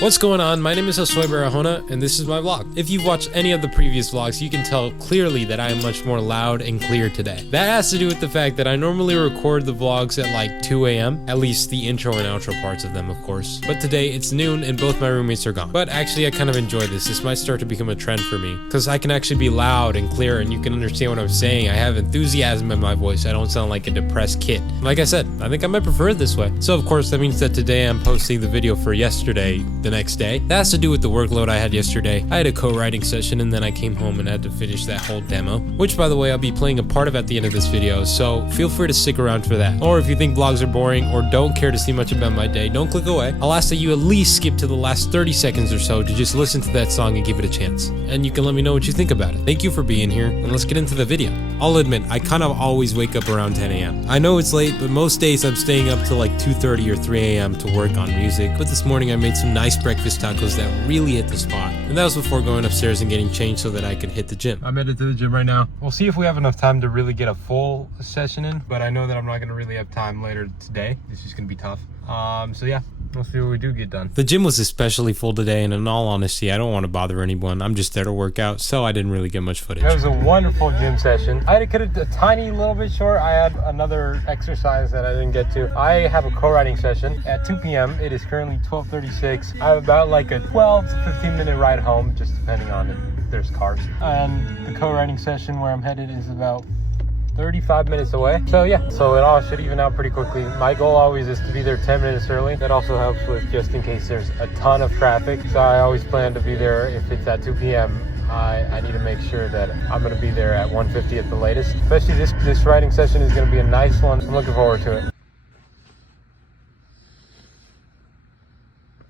What's going on? My name is Josue Barahona, and this is my vlog. If you've watched any of the previous vlogs, you can tell clearly that I am much more loud and clear today. That has to do with the fact that I normally record the vlogs at like 2 a.m., at least the intro and outro parts of them, of course. But today it's noon and both my roommates are gone. But actually I kind of enjoy this. This might start to become a trend for me, because I can actually be loud and clear and you can understand what I'm saying. I have enthusiasm in my voice. I don't sound like a depressed kid. Like I said, I think I might prefer it this way. So of course that means that today I'm posting the video for yesterday, the next day. That has to do with the workload I had yesterday. I had a co-writing session and then I came home and had to finish that whole demo, which by the way I'll be playing a part of at the end of this video, so feel free to stick around for that. Or if you think vlogs are boring or don't care to see much about my day, don't click away. I'll ask that you at least skip to the last 30 seconds or so to just listen to that song and give it a chance. And you can let me know what you think about it. Thank you for being here, and let's get into the video. I'll admit, I kind of always wake up around 10 a.m. I know it's late, but most days I'm staying up till like 2:30 or 3 a.m. to work on music. But this morning I made some nice breakfast tacos that really hit the spot. And that was before going upstairs and getting changed so that I could hit the gym. I'm headed to the gym right now. We'll see if we have enough time to really get a full session in, but I know that I'm not going to really have time later today. It's just going to be tough. So yeah. We'll see what we do get done. The gym was especially full today, and in all honesty, I don't want to bother anyone. I'm just there to work out, so I didn't really get much footage. It was a wonderful gym session. I had to cut it a tiny little bit short. I had another exercise that I didn't get to. I have a co-writing session at 2 p.m. It is currently 12:36. I have about like a 12 to 15 minute ride home, just depending on if there's cars. And the co-writing session where I'm headed is about 35 minutes away. So yeah, so it all should even out pretty quickly. My goal always is to be there 10 minutes early. That also helps with just in case there's a ton of traffic. So I always plan to be there if it's at 2 p.m. I need to make sure that I'm going to be there at 1:50 at the latest. Especially this writing session is going to be a nice one. I'm looking forward to it.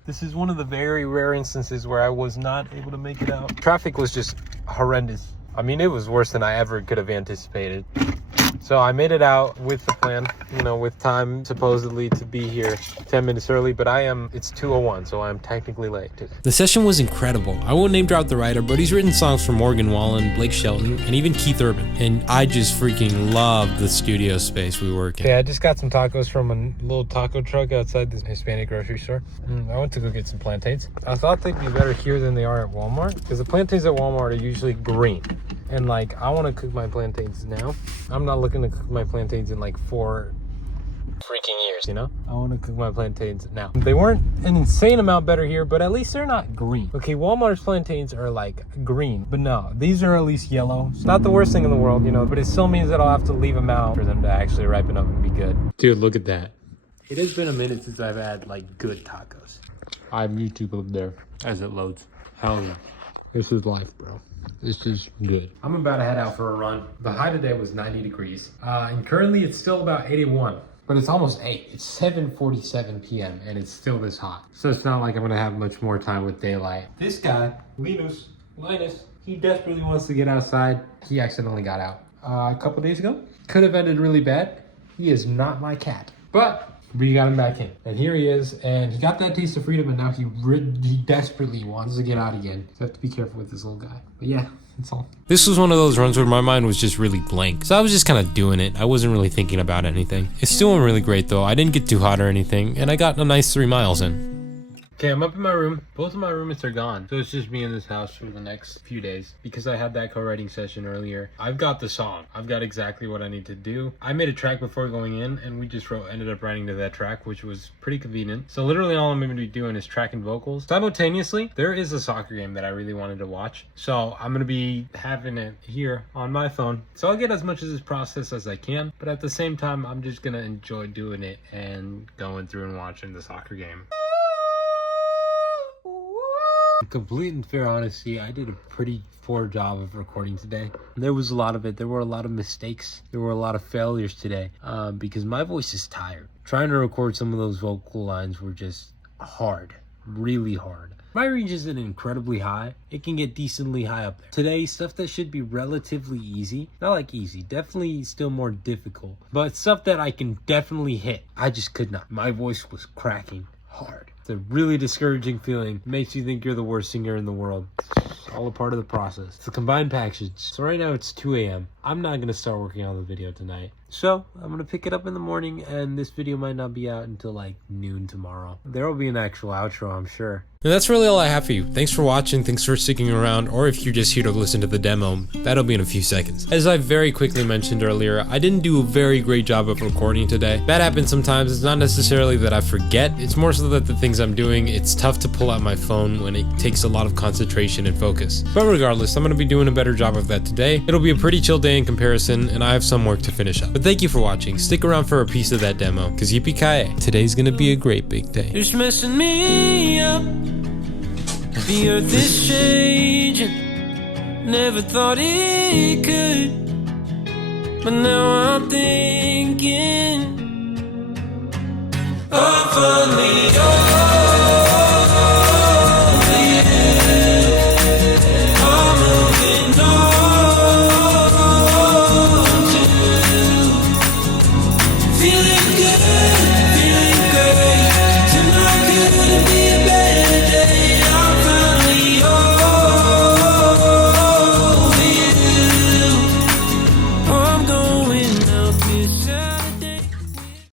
This is one of the very rare instances where I was not able to make it out. Traffic was just horrendous. I mean, it was worse than I ever could have anticipated. So I made it out with the plan, you know, with time supposedly to be here 10 minutes early, but it's 2:01, so I'm technically late. The session was incredible. I won't name drop the writer, but he's written songs for Morgan Wallen, Blake Shelton, and even Keith Urban. And I just freaking love the studio space we work in. Yeah, I just got some tacos from a little taco truck outside this Hispanic grocery store. I went to go get some plantains. I thought they'd be better here than they are at Walmart, because the plantains at Walmart are usually green. And like, I want to cook my plantains now. I'm not looking to cook my plantains in like 4 freaking years, you know? I want to cook my plantains now. They weren't an insane amount better here, but at least they're not green. Okay, Walmart's plantains are like green, but no, these are at least yellow. It's not the worst thing in the world, you know, but it still means that I'll have to leave them out for them to actually ripen up and be good. Dude, look at that. It has been a minute since I've had like good tacos. I have YouTube up there as it loads. Hell yeah. This is life, bro. This is good. I'm about to head out for a run. The high today was 90 degrees. And currently it's still about 81. But it's almost 8. It's 7:47 p.m. and it's still this hot. So it's not like I'm going to have much more time with daylight. This guy, Linus, he desperately wants to get outside. He accidentally got out a couple days ago. Could have ended really bad. He is not my cat. But we got him back in, and here he is, and he got that taste of freedom, and now he desperately wants to get out again. So I have to be careful with this little guy. But yeah, that's all. This was one of those runs where my mind was just really blank, so I was just kind of doing it. I wasn't really thinking about anything. It still went really great though. I didn't get too hot or anything, and I got a nice 3 miles in. Okay, I'm up in my room. Both of my roommates are gone, so it's just me in this house for the next few days. Because I had that co-writing session earlier, I've got the song. I've got exactly what I need to do. I made a track before going in, and we just ended up writing to that track, which was pretty convenient. So literally all I'm going to be doing is tracking vocals. Simultaneously, there is a soccer game that I really wanted to watch, so I'm going to be having it here on my phone. So I'll get as much of this process as I can, but at the same time, I'm just going to enjoy doing it and going through and watching the soccer game. In complete and fair honesty, I did a pretty poor job of recording today. There was a lot of it. There were a lot of mistakes. There were a lot of failures today because my voice is tired. Trying to record some of those vocal lines were just hard, really hard. My range isn't incredibly high. It can get decently high up there. Today, stuff that should be relatively easy, not like easy, definitely still more difficult, but stuff that I can definitely hit, I just could not. My voice was cracking hard. It's a really discouraging feeling. It makes you think you're the worst singer in the world. It's all a part of the process. It's a combined package. So right now it's 2 a.m. I'm not going to start working on the video tonight. So I'm gonna pick it up in the morning, and this video might not be out until like noon tomorrow. There will be an actual outro, I'm sure. And that's really all I have for you. Thanks for watching, thanks for sticking around, or if you're just here to listen to the demo, that'll be in a few seconds. As I very quickly mentioned earlier, I didn't do a very great job of recording today. That happens sometimes. It's not necessarily that I forget, it's more so that the things I'm doing, it's tough to pull out my phone when it takes a lot of concentration and focus. But regardless, I'm gonna be doing a better job of that today. It'll be a pretty chill day in comparison, and I have some work to finish up. But thank you for watching. Stick around for a piece of that demo, cause yippee-ki-yay, today's gonna be a great big day. It's messing me up. The earth is changing. Never thought it could, but now I'm thinking of only you.